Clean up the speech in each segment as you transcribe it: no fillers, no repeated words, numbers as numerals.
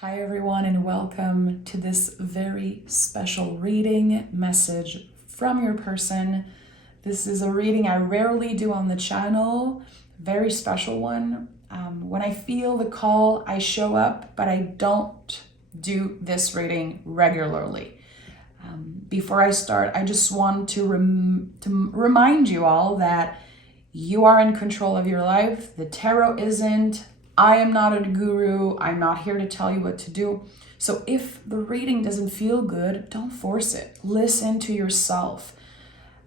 Hi everyone, and welcome to this very special reading message from your person. This is a reading I rarely do on the channel, very special one. When I feel the call, I show up, but I don't do this reading regularly. Before I start, I just want to remind you all that you are in control of your life. The tarot isn't. I am not a guru. I'm not here to tell you what to do. So if the reading doesn't feel good, don't force it. Listen to yourself.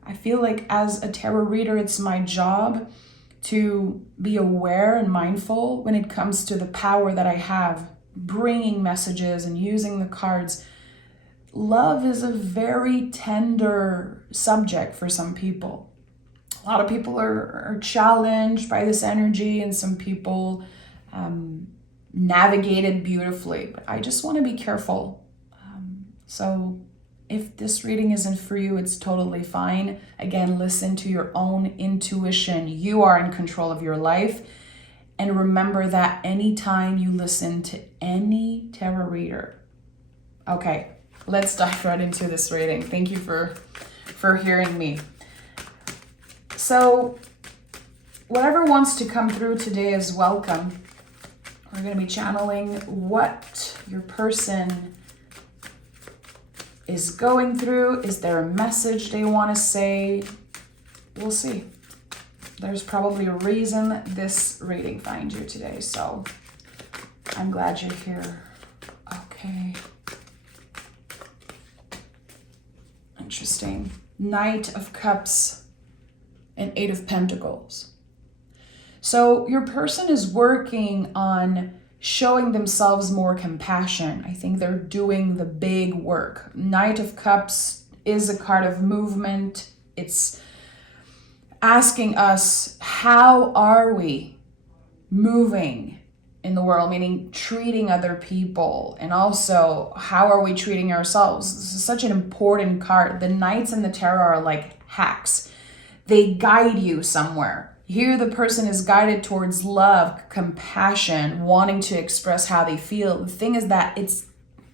I feel like as a tarot reader, it's my job to be aware and mindful when it comes to the power that I have, bringing messages and using the cards. Love is a very tender subject for some people. A lot of people are challenged by this energy, and some people navigate it beautifully. But I just want to be careful. So if this reading isn't for you, it's totally fine. Again, listen to your own intuition. You are in control of your life. And remember that anytime you listen to any tarot reader. Okay, let's dive right into this reading. Thank you for hearing me. So whatever wants to come through today is welcome. We're going to be channeling what your person is going through. Is there a message they want to say? We'll see. There's probably a reason this reading finds you today, so I'm glad you're here. Okay. Interesting. Knight of Cups and Eight of Pentacles. So your person is working on showing themselves more compassion. I think they're doing the big work. Knight of Cups is a card of movement. It's asking us, how are we moving in the world, meaning treating other people, and also how are we treating ourselves? This is such an important card. The Knights in the tarot are like hacks. They guide you somewhere. Here the person is guided towards love, compassion, wanting to express how they feel. The thing is that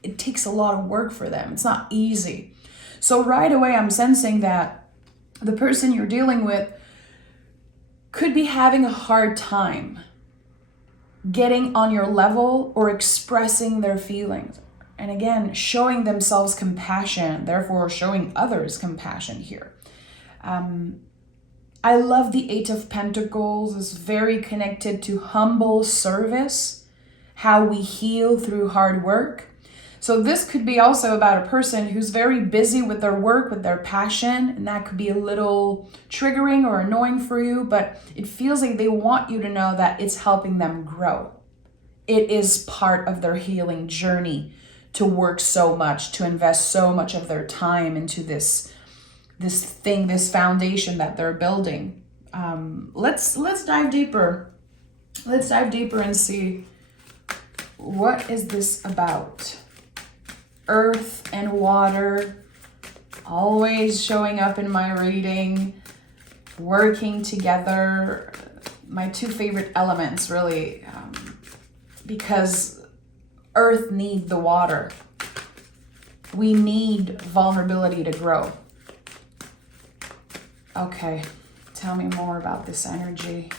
it takes a lot of work for them. It's not easy. So right away I'm sensing that the person you're dealing with could be having a hard time getting on your level or expressing their feelings. And again, showing themselves compassion, therefore showing others compassion here. I love the Eight of Pentacles. It's very connected to humble service, how we heal through hard work. So this could be also about a person who's very busy with their work, with their passion, and that could be a little triggering or annoying for you, but it feels like they want you to know that it's helping them grow. It is part of their healing journey to work so much, to invest so much of their time into this thing, this foundation that they're building. Let's dive deeper. Let's dive deeper and see, what is this about? Earth and water, always showing up in my reading, working together. My two favorite elements, really, because Earth needs the water. We need vulnerability to grow. Okay, tell me more about this energy.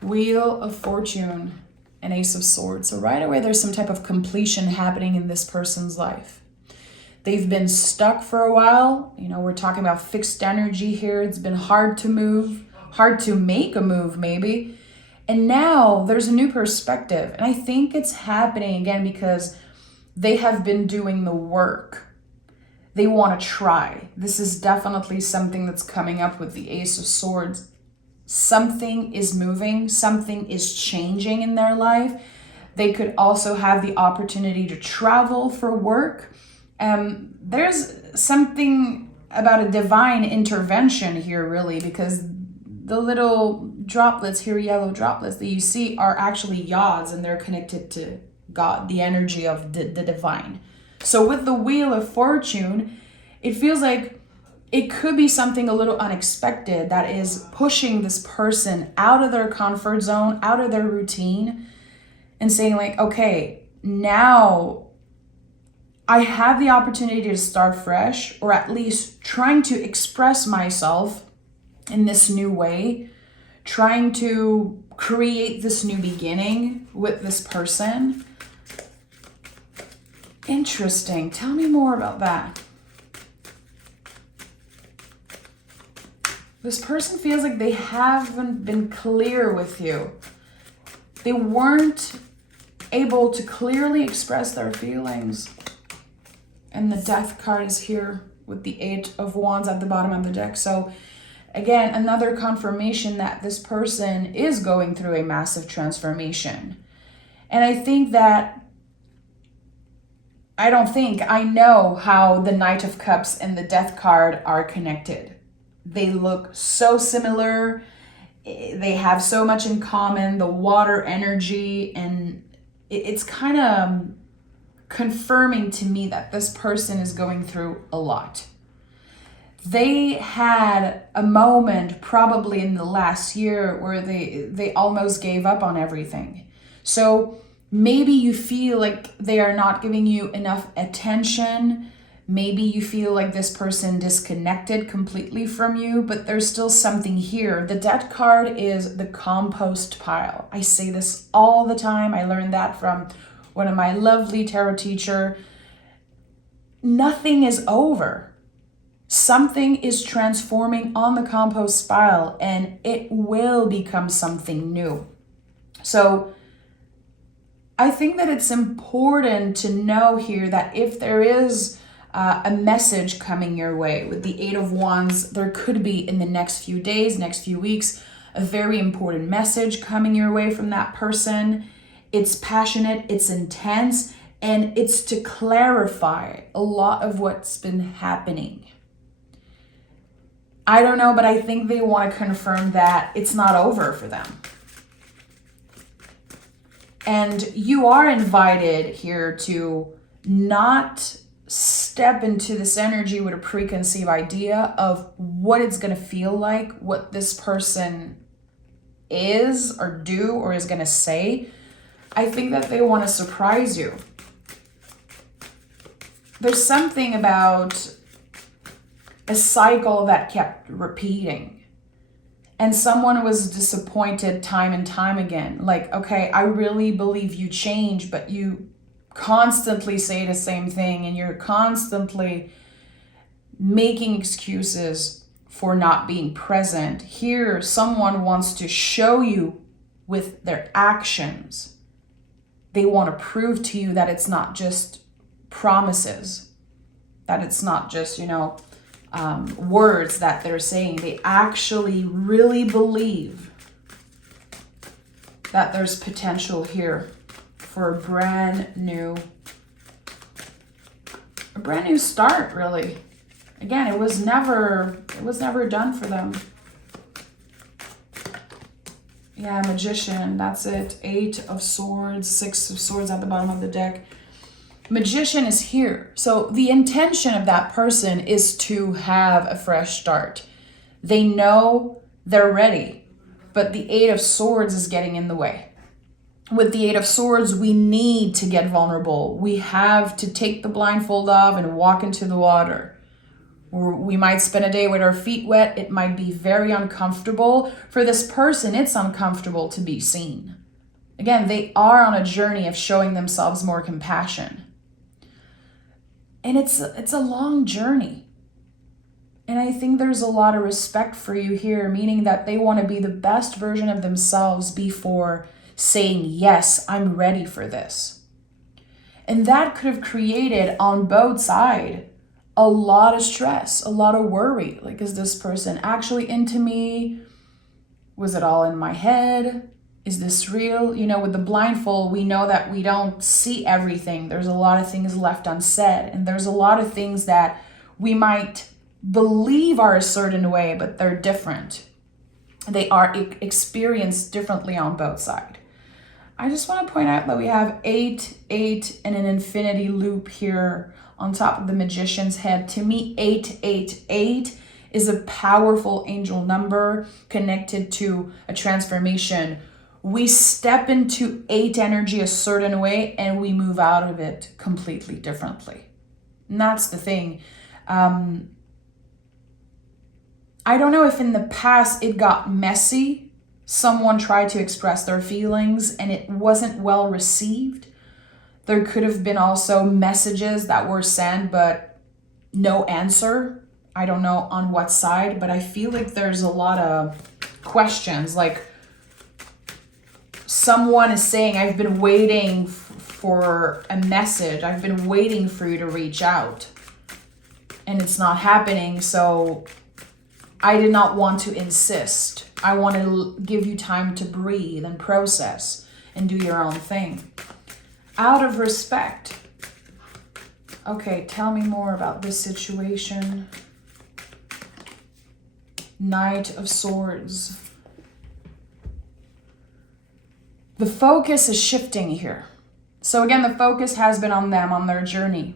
Wheel of Fortune and Ace of Swords. So right away, there's some type of completion happening in this person's life. They've been stuck for a while. You know, we're talking about fixed energy here. It's been hard to move, hard to make a move maybe. And now there's a new perspective. And I think it's happening again because they have been doing the work. They want to try. This is definitely something that's coming up with the Ace of Swords. Something is moving, something is changing in their life. They could also have the opportunity to travel for work. There's something about a divine intervention here, really, because the little droplets here, yellow droplets that you see, are actually yods, and they're connected to God, the energy of the divine. So with the Wheel of Fortune, it feels like it could be something a little unexpected that is pushing this person out of their comfort zone, out of their routine, and saying like, okay, now I have the opportunity to start fresh, or at least trying to express myself in this new way, trying to create this new beginning with this person. Interesting. Tell me more about that. This person feels like they haven't been clear with you. They weren't able to clearly express their feelings. And the Death card is here with the 8 of Wands at the bottom of the deck. So again, another confirmation that this person is going through a massive transformation. And I think that, I know how the Knight of Cups and the Death card are connected. They look so similar. They have so much in common, the water energy, and it's kind of confirming to me that this person is going through a lot. They had a moment probably in the last year where they almost gave up on everything. So maybe you feel like they are not giving you enough attention. Maybe you feel like this person disconnected completely from you, but there's still something here. The Death card is the compost pile. I say this all the time. I learned that from one of my lovely tarot teacher. Nothing is over. Something is transforming on the compost pile, and it will become something new. So I think that it's important to know here that if there is a message coming your way with the 8 of Wands, there could be in the next few days, next few weeks, a very important message coming your way from that person. It's passionate, it's intense, and it's to clarify a lot of what's been happening. I don't know, but I think they want to confirm that it's not over for them. And you are invited here to not step into this energy with a preconceived idea of what it's going to feel like, what this person is or do or is going to say. I think that they want to surprise you. There's something about a cycle that kept repeating. And someone was disappointed time and time again. Like, okay, I really believe you change, but you constantly say the same thing and you're constantly making excuses for not being present. Here, someone wants to show you with their actions. They want to prove to you that it's not just promises, that it's not just, words that they're saying. They actually really believe that there's potential here for a brand new start, really. Again, it was never done for them. Yeah, Magician, that's it. 8 of Swords, 6 of Swords at the bottom of the deck. Magician is here. So the intention of that person is to have a fresh start. They know they're ready, but the 8 of Swords is getting in the way. With the 8 of Swords, we need to get vulnerable. We have to take the blindfold off and walk into the water. We might spend a day with our feet wet. It might be very uncomfortable. For this person, it's uncomfortable to be seen. Again, they are on a journey of showing themselves more compassion. And it's a long journey. And I think there's a lot of respect for you here, meaning that they want to be the best version of themselves before saying, yes, I'm ready for this. And that could have created on both sides a lot of stress, a lot of worry. Like, is this person actually into me? Was it all in my head? Is this real? With the blindfold, we know that we don't see everything. There's a lot of things left unsaid. And there's a lot of things that we might believe are a certain way, but they're different. They are experienced differently on both sides. I just want to point out that we have 8, 8, and an infinity loop here on top of the Magician's head. To me, 888 is a powerful angel number connected to a transformation We step into 8 energy a certain way and we move out of it completely differently. And that's the thing. I don't know if in the past it got messy. Someone tried to express their feelings and it wasn't well received. There could have been also messages that were sent, but no answer. I don't know on what side, but I feel like there's a lot of questions. Like someone is saying, I've been waiting for a message. I've been waiting for you to reach out. And it's not happening. So I did not want to insist. I want to give you time to breathe and process and do your own thing. Out of respect. Okay, tell me more about this situation. Knight of Swords. The focus is shifting here. So again, the focus has been on them, on their journey.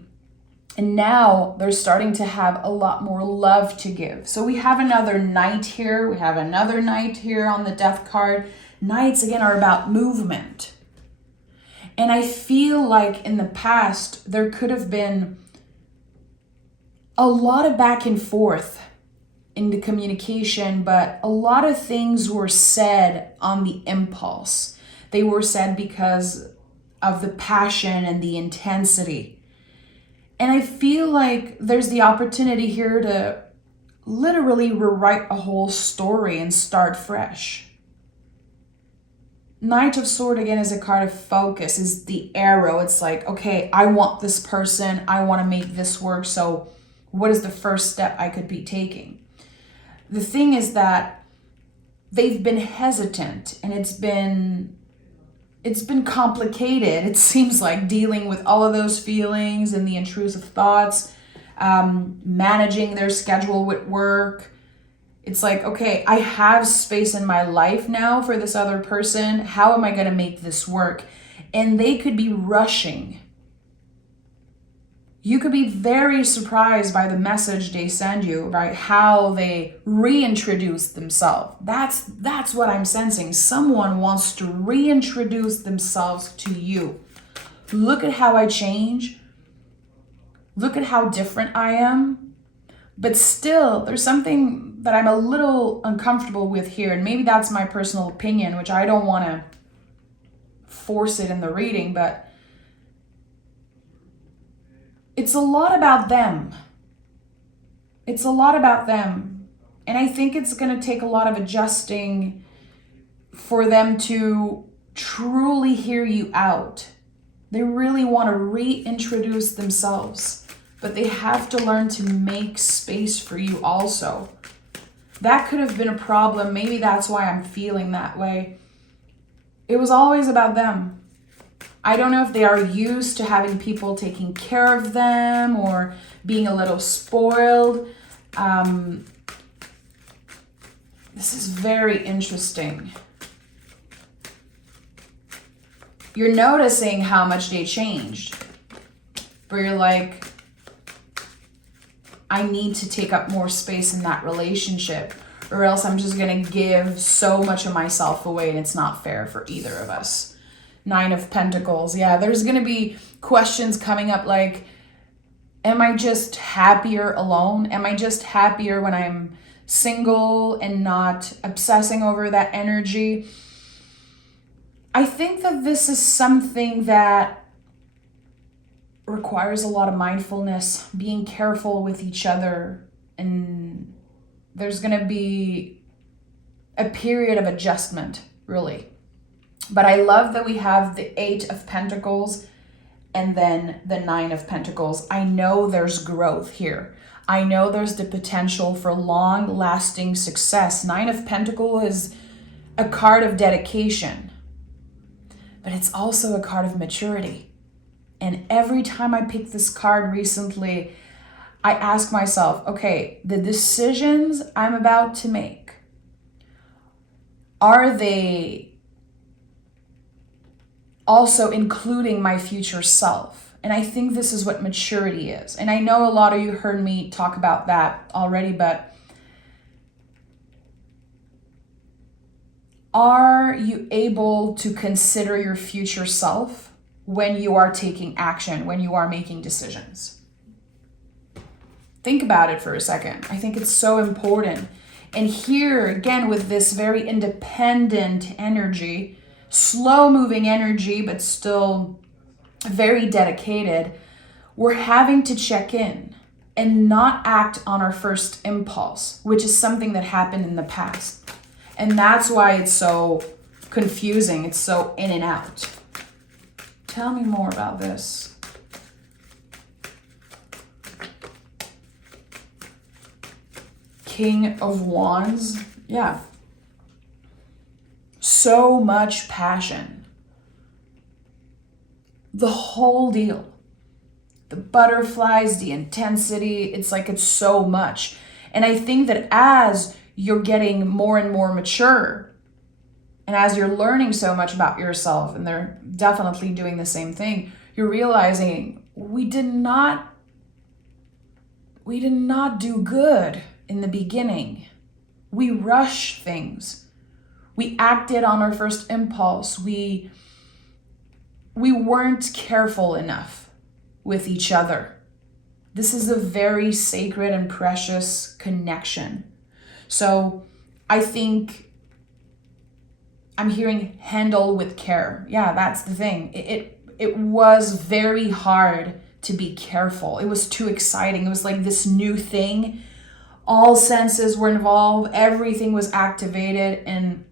And now they're starting to have a lot more love to give. So we have another Knight here. We have another Knight here on the Death card. Knights, again, are about movement. And I feel like in the past, there could have been a lot of back and forth in the communication, but a lot of things were said on the impulse. They were said because of the passion and the intensity. And I feel like there's the opportunity here to literally rewrite a whole story and start fresh. Knight of Sword, again, is a card of focus, is the arrow. It's like, okay, I want this person. I want to make this work. So what is the first step I could be taking? The thing is that they've been hesitant and it's been complicated. It seems like dealing with all of those feelings and the intrusive thoughts, managing their schedule with work. It's like, okay, I have space in my life now for this other person. How am I going to make this work? And they could be rushing. You could be very surprised by the message they send you, right? How they reintroduce themselves. That's what I'm sensing. Someone wants to reintroduce themselves to you. Look at how I change. Look at how different I am. But still, there's something that I'm a little uncomfortable with here. And maybe that's my personal opinion, which I don't want to force it in the reading, but it's a lot about them. It's a lot about them. And I think it's going to take a lot of adjusting for them to truly hear you out. They really want to reintroduce themselves, but they have to learn to make space for you also. That could have been a problem. Maybe that's why I'm feeling that way. It was always about them. I don't know if they are used to having people taking care of them or being a little spoiled. This is very interesting. You're noticing how much they changed. But you're like, I need to take up more space in that relationship, or else I'm just going to give so much of myself away and it's not fair for either of us. 9 of Pentacles. Yeah, there's going to be questions coming up like, am I just happier alone? Am I just happier when I'm single and not obsessing over that energy? I think that this is something that requires a lot of mindfulness, being careful with each other, and there's going to be a period of adjustment, really. But I love that we have the 8 of Pentacles and then the 9 of Pentacles. I know there's growth here. I know there's the potential for long-lasting success. 9 of Pentacles is a card of dedication, but it's also a card of maturity. And every time I pick this card recently, I ask myself, okay, the decisions I'm about to make, are they also including my future self? And I think this is what maturity is. And I know a lot of you heard me talk about that already, but Are you able to consider your future self when you are taking action, when you are making decisions? Think about it for a second. I think it's so important. And here, again, with this very independent energy, slow-moving energy, but still very dedicated, we're having to check in and not act on our first impulse, which is something that happened in the past. And that's why it's so confusing. It's so in and out. Tell me more about this. King of Wands. Yeah. So much passion. The whole deal. The butterflies, the intensity, it's like it's so much. And I think that as you're getting more and more mature, and as you're learning so much about yourself, and they're definitely doing the same thing, you're realizing we did not do good in the beginning. We rushed things. We acted on our first impulse. We weren't careful enough with each other. This is a very sacred and precious connection. So I think I'm hearing handle with care. Yeah, that's the thing. It was very hard to be careful. It was too exciting. It was like this new thing. All senses were involved. Everything was activated. And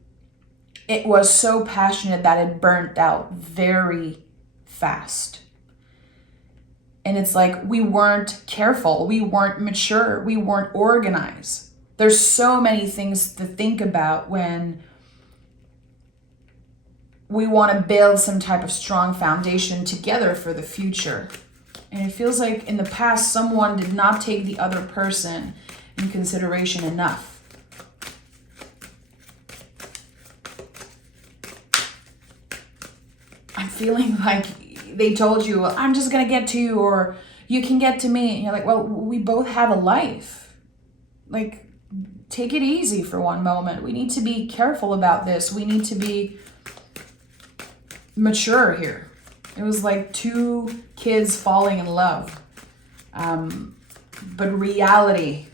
it was so passionate that it burnt out very fast. And it's like we weren't careful. We weren't mature. We weren't organized. There's so many things to think about when we want to build some type of strong foundation together for the future. And it feels like in the past, someone did not take the other person in consideration enough. I'm feeling like they told you, well, I'm just going to get to you, or you can get to me. And you're like, well, we both have a life. Like, take it easy for one moment. We need to be careful about this. We need to be mature here. It was like two kids falling in love. But reality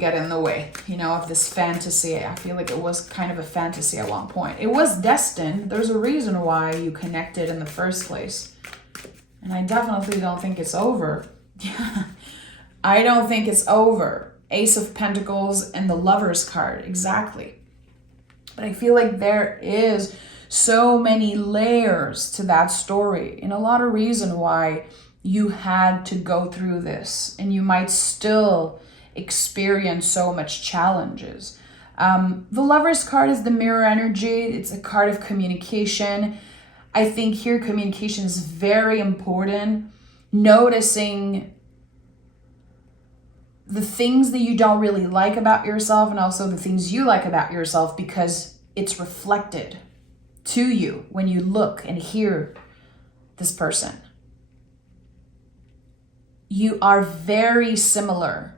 got in the way, of this fantasy. I feel like it was kind of a fantasy at one point. It was destined. There's a reason why you connected in the first place. And I definitely don't think it's over. I don't think it's over. Ace of Pentacles and the Lover's card. Exactly. But I feel like there is so many layers to that story, and a lot of reason why you had to go through this, and you might still experience so much challenges. The Lover's card is the mirror energy. It's a card of communication. I think here communication is very important. Noticing the things that you don't really like about yourself, and also the things you like about yourself, because it's reflected to you when you look and hear this person. You are very similar,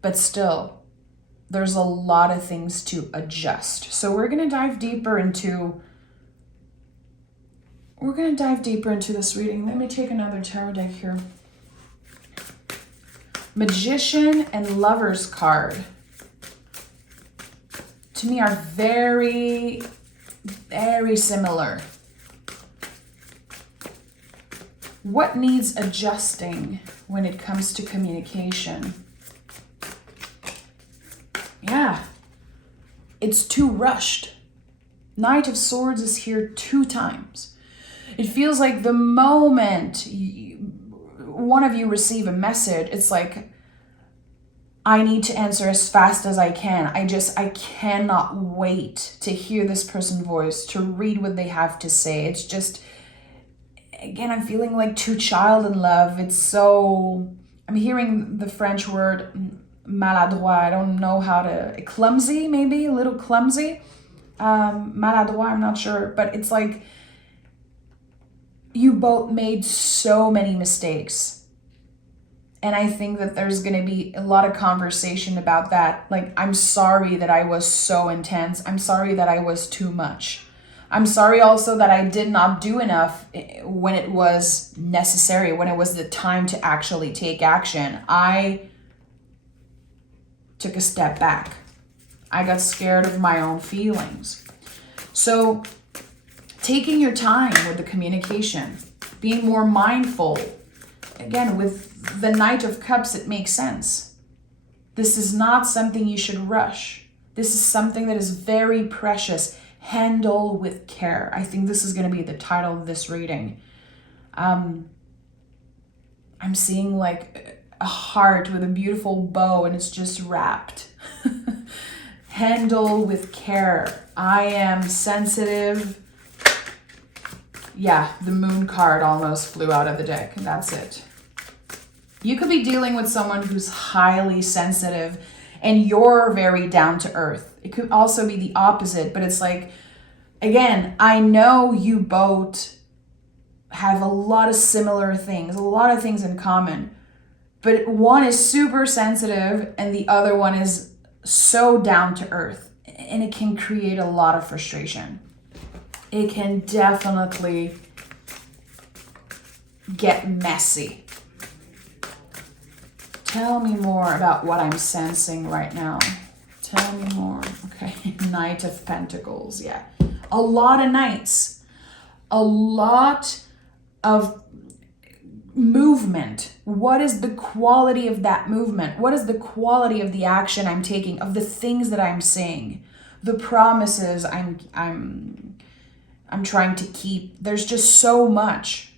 but still, there's a lot of things to adjust. So we're going to dive deeper into this reading. Let me take another tarot deck here. Magician and Lover's card, to me, are very, very similar. What needs adjusting when it comes to communication? Yeah, it's too rushed. Knight of Swords is here 2 times. It feels like the moment one of you receive a message, it's like, I need to answer as fast as I can. I cannot wait to hear this person's voice, to read what they have to say. It's just, again, I'm feeling like too child in love. I'm hearing the French word maladroit. I don't know how to, clumsy, maybe a little clumsy. Maladroit, I'm not sure, but it's like you both made so many mistakes. And I think that there's going to be a lot of conversation about that. Like, I'm sorry that I was so intense. I'm sorry that I was too much. I'm sorry also that I did not do enough when it was necessary, when it was the time to actually take action. I took a step back. I got scared of my own feelings. So taking your time with the communication, being more mindful. Again, with the Knight of Cups, it makes sense. This is not something you should rush. This is something that is very precious. Handle with care. I think this is going to be the title of this reading. I'm seeing like a heart with a beautiful bow and it's just wrapped. Handle with care. I am sensitive. Yeah, the moon card almost flew out of the deck, and that's it. You could be dealing with someone who's highly sensitive and you're very down to earth. It could also be the opposite, but it's like, again, I know you both have a lot of similar things, a lot of things in common, but one is super sensitive and the other one is so down to earth, and it can create a lot of frustration. It can definitely get messy. Tell me more about what I'm sensing right now. Tell me more. Okay, Knight of Pentacles, yeah. A lot of knights. A lot of movement. What is the quality of that movement? What is the quality of the action I'm taking, of the things that I'm saying, the promises I'm trying to keep? There's just so much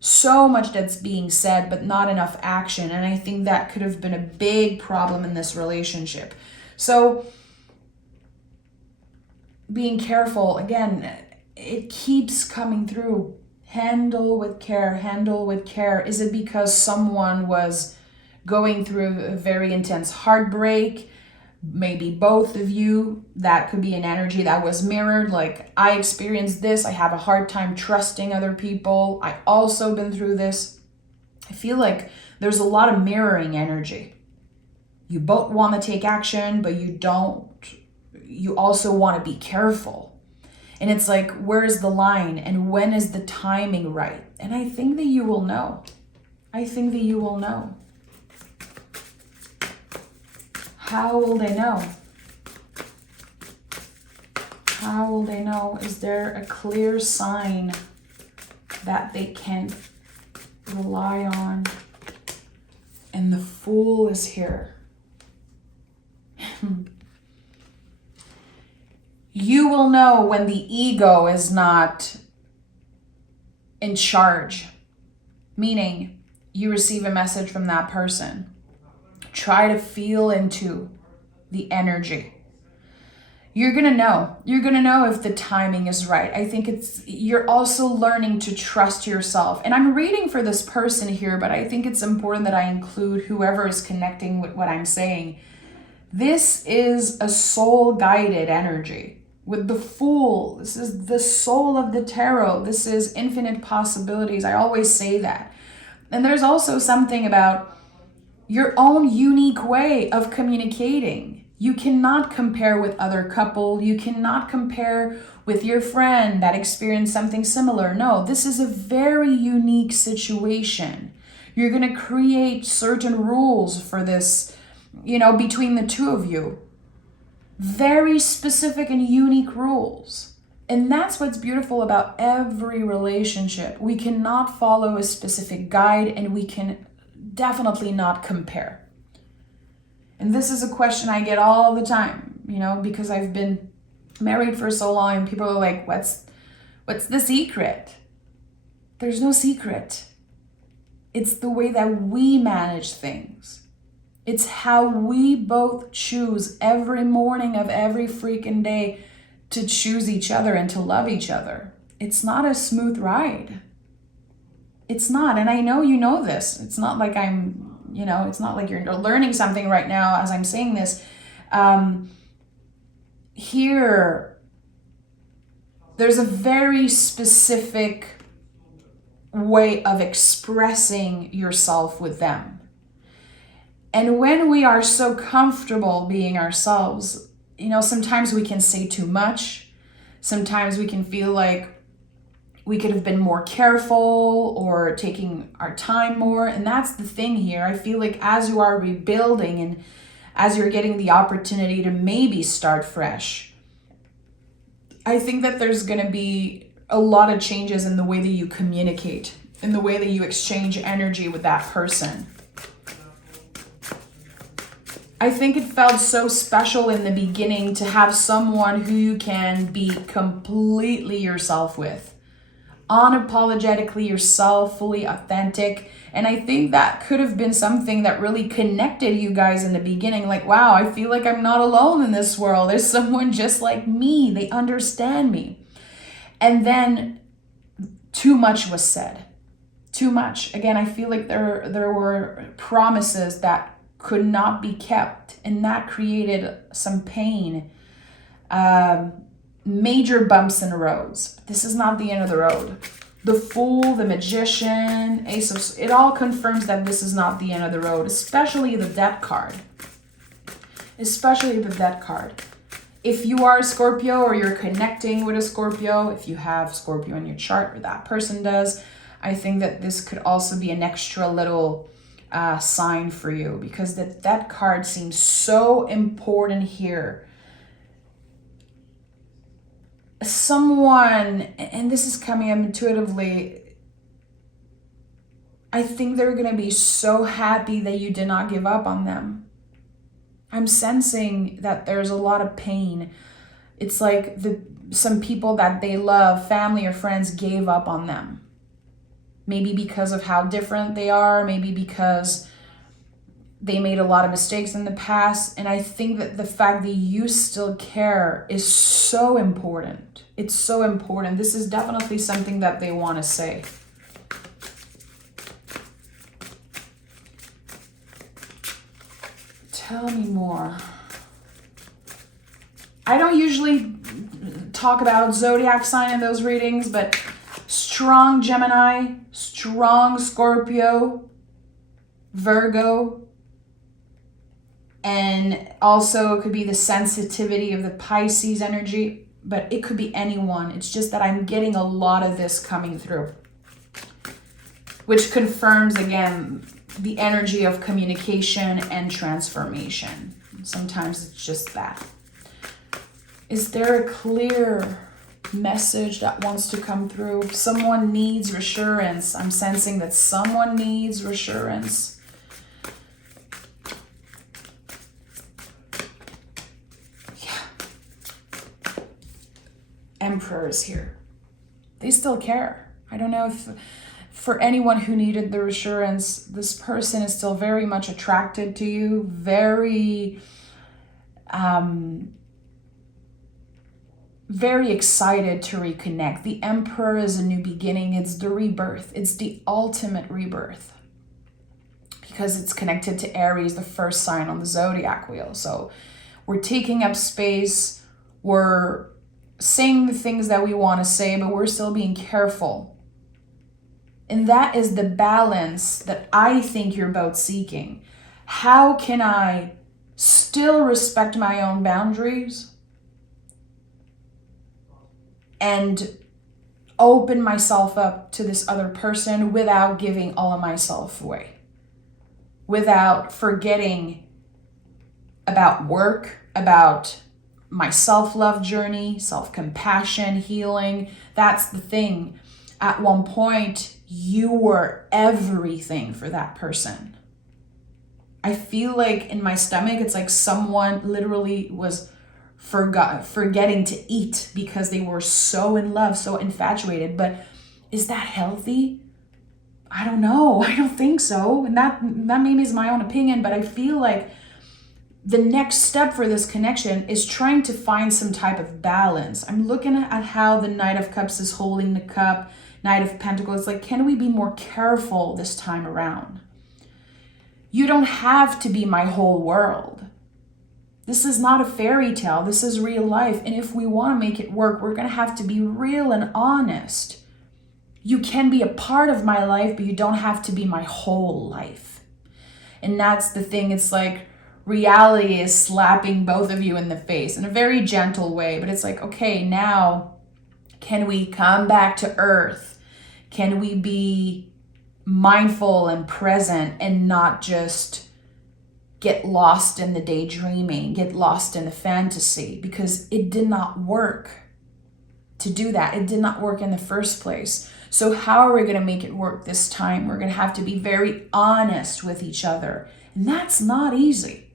that's being said, but not enough action. And I think that could have been a big problem in this relationship. So being careful, again, it keeps coming through. Handle with care, handle with care. Is it because someone was going through a very intense heartbreak? Maybe both of you. That could be an energy that was mirrored. Like, I experienced this. I have a hard time trusting other people. I also been through this. I feel like there's a lot of mirroring energy. You both want to take action, but you don't. You also want to be careful. And it's like, where's the line and when is the timing right? And I think that you will know. I think that you will know. How will they know? How will they know? Is there a clear sign that they can rely on? And the Fool is here. You will know when the ego is not in charge, meaning you receive a message from that person. Try to feel into the energy. You're going to know. You're going to know if the timing is right. I think you're also learning to trust yourself. And I'm reading for this person here, but I think it's important that I include whoever is connecting with what I'm saying. This is a soul-guided energy. With the Fool, this is the soul of the tarot. This is infinite possibilities. I always say that. And there's also something about your own unique way of communicating. You cannot compare with other couple. You cannot compare with your friend that experienced something similar. No, this is a very unique situation. You're going to create certain rules for this, between the two of you. Very specific and unique rules. And that's what's beautiful about every relationship. We cannot follow a specific guide, and we can definitely not compare. And this is a question I get all the time, because I've been married for so long, and people are like, what's the secret? There's no secret. It's the way that we manage things. It's how we both choose every morning of every freaking day to choose each other and to love each other. It's not a smooth ride. It's not. And I know you know this. It's not like it's not like you're learning something right now as I'm saying this. Here, there's a very specific way of expressing yourself with them. And when we are so comfortable being ourselves, sometimes we can say too much. Sometimes we can feel like we could have been more careful or taking our time more. And that's the thing here. I feel like as you are rebuilding and as you're getting the opportunity to maybe start fresh, I think that there's going to be a lot of changes in the way that you communicate, in the way that you exchange energy with that person. I think it felt so special in the beginning to have someone who you can be completely yourself with. Unapologetically yourself, fully authentic. And I think that could have been something that really connected you guys in the beginning. Like, wow, I feel like I'm not alone in this world. There's someone just like me. They understand me. And then too much was said. Too much. Again, I feel like there were promises that could not be kept, and that created some pain. Major bumps in the roads. This is not the end of the road. The Fool, the Magician, Ace of... It all confirms that this is not the end of the road, especially the Death card. Especially the Death card. If you are a Scorpio or you're connecting with a Scorpio, if you have Scorpio in your chart or that person does, I think that this could also be an extra little sign for you, because that card seems so important here. Someone, and this is coming up intuitively, I think they're going to be so happy that you did not give up on them. I'm sensing that there's a lot of pain. It's like some people that they love, family or friends, gave up on them. Maybe because of how different they are, maybe because they made a lot of mistakes in the past. And I think that the fact that you still care is so important. It's so important. This is definitely something that they want to say. Tell me more. I don't usually talk about zodiac sign in those readings, but strong Gemini, strong Scorpio, Virgo, and also it could be the sensitivity of the Pisces energy, but it could be anyone. It's just that I'm getting a lot of this coming through, which confirms again the energy of communication and transformation. Sometimes it's just that. Is there a clear message that wants to come through? Someone needs reassurance. I'm sensing that someone needs reassurance. Yeah. Emperor is here. They still care. I don't know if for anyone who needed the reassurance, this person is still very much attracted to you, very excited to reconnect. The Emperor is a new beginning. It's the rebirth. It's the ultimate rebirth, because it's connected to Aries, the first sign on the zodiac wheel. So we're taking up space. We're saying the things that we want to say, but we're still being careful. And that is the balance that I think you're both seeking. How can I still respect my own boundaries and open myself up to this other person without giving all of myself away, without forgetting about work, about my self-love journey, self-compassion, healing? That's the thing. At one point, you were everything for that person. I feel like in my stomach, it's like someone literally was forgetting to eat because they were so in love, so infatuated. But is that healthy? I don't know. I don't think so. And that maybe is my own opinion, but I feel like the next step for this connection is trying to find some type of balance. I'm looking at how the Knight of Cups is holding the cup, Knight of Pentacles. Like, can we be more careful this time around? You don't have to be my whole world. This is not a fairy tale. This is real life. And if we want to make it work, we're going to have to be real and honest. You can be a part of my life, but you don't have to be my whole life. And that's the thing. It's like reality is slapping both of you in the face in a very gentle way. But it's like, okay, now can we come back to earth? Can we be mindful and present and not just get lost in the daydreaming, get lost in the fantasy? Because it did not work to do that. It did not work in the first place. So how are we going to make it work this time? We're going to have to be very honest with each other. And that's not easy.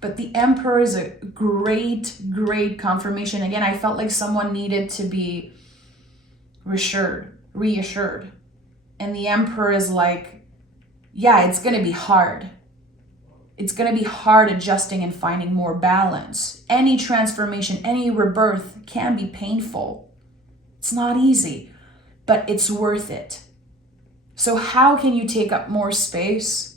But the Emperor is a great, great confirmation. Again, I felt like someone needed to be reassured. And the Emperor is like, yeah, it's going to be hard. It's going to be hard adjusting and finding more balance. Any transformation, any rebirth can be painful. It's not easy, but it's worth it. So how can you take up more space?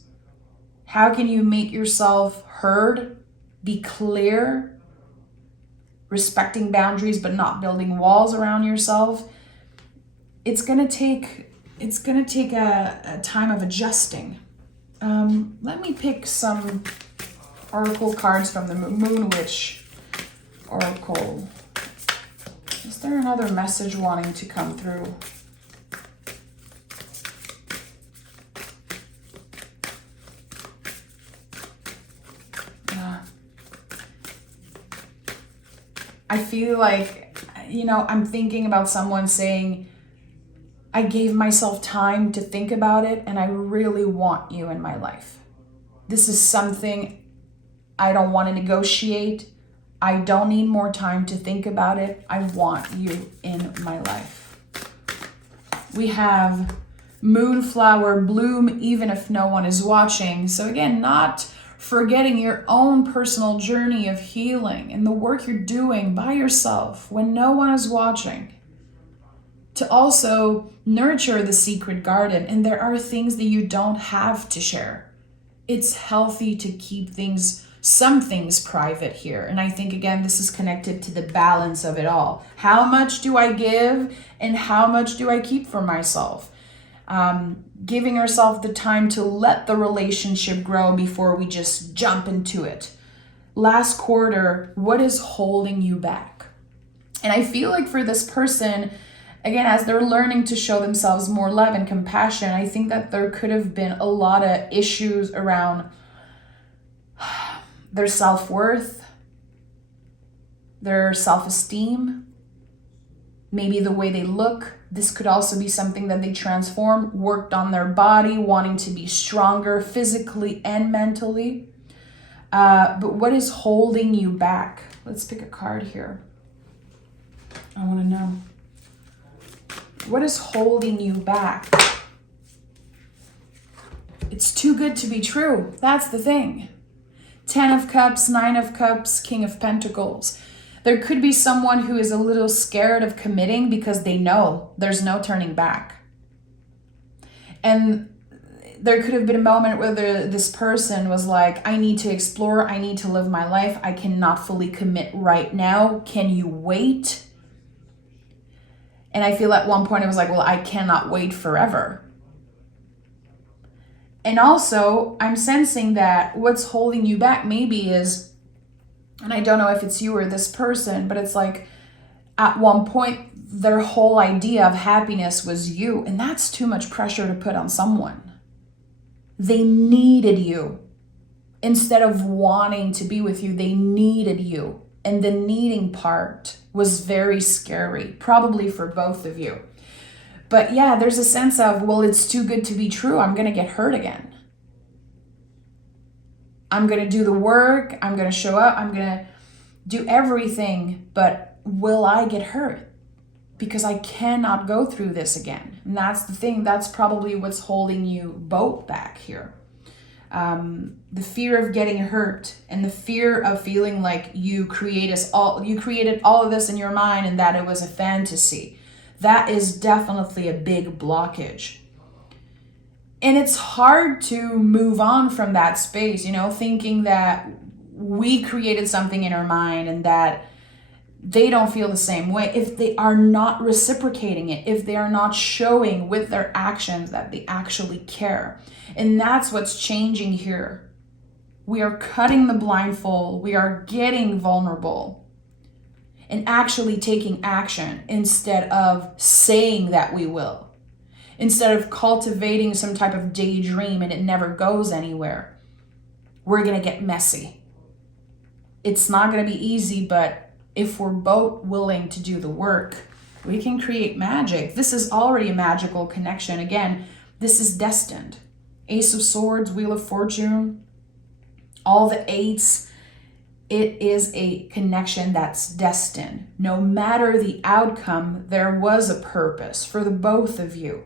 How can you make yourself heard? Be clear, respecting boundaries, but not building walls around yourself. It's gonna take a time of adjusting. Let me pick some oracle cards from the Moon Witch Oracle. Is there another message wanting to come through? I feel like, I'm thinking about someone saying, I gave myself time to think about it, and I really want you in my life. This is something I don't want to negotiate. I don't need more time to think about it. I want you in my life. We have Moonflower bloom even if no one is watching. So again, not forgetting your own personal journey of healing and the work you're doing by yourself when no one is watching. To also nurture the secret garden. And there are things that you don't have to share. It's healthy to keep some things private here. And I think, again, this is connected to the balance of it all. How much do I give and how much do I keep for myself? Giving ourselves the time to let the relationship grow before we just jump into it. Last quarter, what is holding you back? And I feel like for this person, again, as they're learning to show themselves more love and compassion, I think that there could have been a lot of issues around their self-worth, their self-esteem, maybe the way they look. This could also be something that they transformed, worked on their body, wanting to be stronger physically and mentally. But what is holding you back? Let's pick a card here. I want to know. What is holding you back? It's too good to be true. That's the thing. 10 of Cups, 9 of Cups, King of Pentacles. There could be someone who is a little scared of committing because they know there's no turning back. And there could have been a moment where this person was like, I need to explore, I need to live my life, I cannot fully commit right now. Can you wait? And I feel at one point it was like, well, I cannot wait forever. And also, I'm sensing that what's holding you back maybe is, and I don't know if it's you or this person, but it's like at one point, their whole idea of happiness was you. And that's too much pressure to put on someone. They needed you. Instead of wanting to be with you, they needed you. And the needing part was very scary, probably for both of you. But yeah, there's a sense of, well, it's too good to be true. I'm going to get hurt again. I'm going to do the work. I'm going to show up. I'm going to do everything. But will I get hurt? Because I cannot go through this again. And that's the thing. That's probably what's holding you both back here. The fear of getting hurt and the fear of feeling like you created all of this in your mind and that it was a fantasy. That is definitely a big blockage. And it's hard to move on from that space, thinking that we created something in our mind and that they don't feel the same way, if they are not reciprocating it, if they are not showing with their actions that they actually care. And that's what's changing here. We are cutting the blindfold. We are getting vulnerable and actually taking action instead of saying that we will. Instead of cultivating some type of daydream and it never goes anywhere. We're going to get messy. It's not going to be easy, but if we're both willing to do the work, we can create magic. This is already a magical connection. Again, this is destined. Ace of Swords, Wheel of Fortune, all the eights. It is a connection that's destined. No matter the outcome, there was a purpose for the both of you.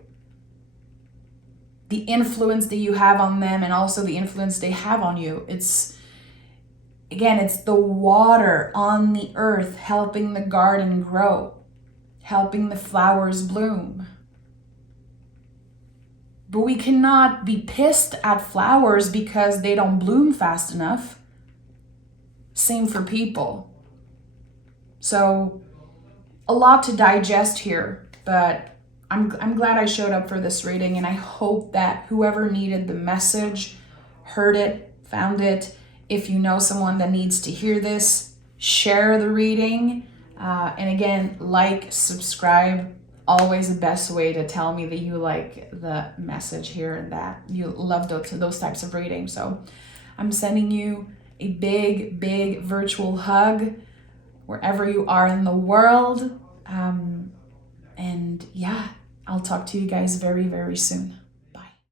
The influence that you have on them and also the influence they have on you. It's the water on the earth helping the garden grow, helping the flowers bloom. But we cannot be pissed at flowers because they don't bloom fast enough. Same for people. So a lot to digest here, but I'm glad I showed up for this reading, and I hope that whoever needed the message heard it, found it. If you know someone that needs to hear this, share the reading. And again, like, subscribe. Always the best way to tell me that you like the message here and that you love those types of readings. So I'm sending you a big, big virtual hug wherever you are in the world. And yeah, I'll talk to you guys very, very soon.